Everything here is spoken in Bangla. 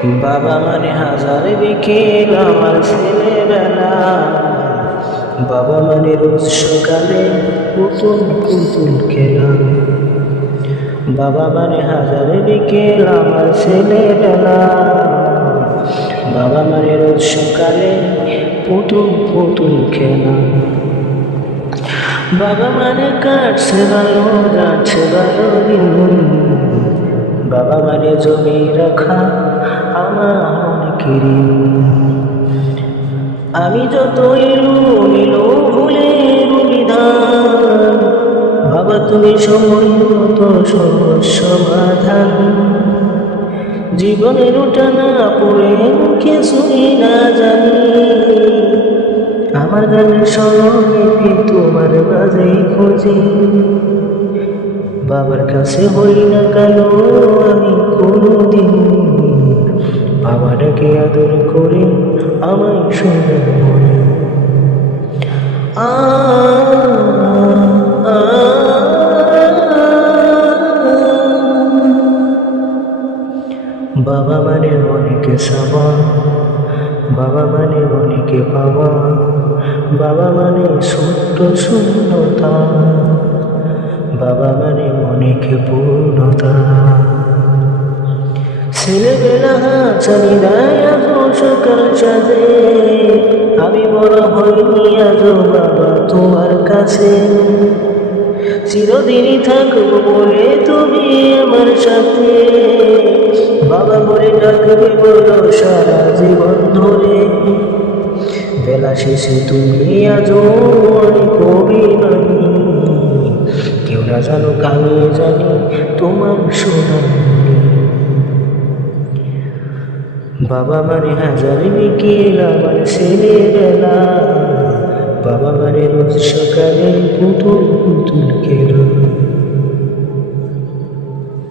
বাবা মানে হাজার বিকেল আমার ছেলেবেলা। বাবা মানে রোজ সকালে পুতুল পুতুল খেলা। বাবা মানে হাজার বিকেল আমার ছেলেবেলা। বাবা মানে রোজ সকালে পুতুল পুতুল খেলা। বাবা মানে কাটছে ভালো যাচ্ছে ভালো দিন। বাবা মানে জমি রাখা আমার অনেকের ঋণ। আমি যত এলো ভুলের বিধান, বাবা তুমি সময় মতো সমাধান। জীবনের টানা পড়ে কিছুই না জানি, আমার গানের স্বরলিপি তোমার বাজেই খুঁজি। বাবার কাছে হই না কেন আমি কোনদিন, বাবাটাকে আদর করে আমায় শোনে মনে। বাবা মানে অনেকে সাবা, বাবা মানে অনেকে পাওয়া। বাবা মানে ছোট্ট শূন্যতা, বাবা মানে অনেকে পূর্ণতা। ছেলেবেলা চালি দেয় আজ সকাল সাজে, আমি বড় হইনি আজ বাবা তোমার কাছে। চিরদিনই থাকবো বলে তুমি আমার সাথে, বাবা বলে ডাকবে বলো সারা জীবন ধরে। বেলা শেষে তুমি আজও অনেক অভিমানী, কেউ না জানো আমি জানি তোমার সোনার মনি। বাবা মানে হাজার বিকেল আমার ছেলেবেলা। বাবা মানে রোজ সকালে পুতুল পুতুল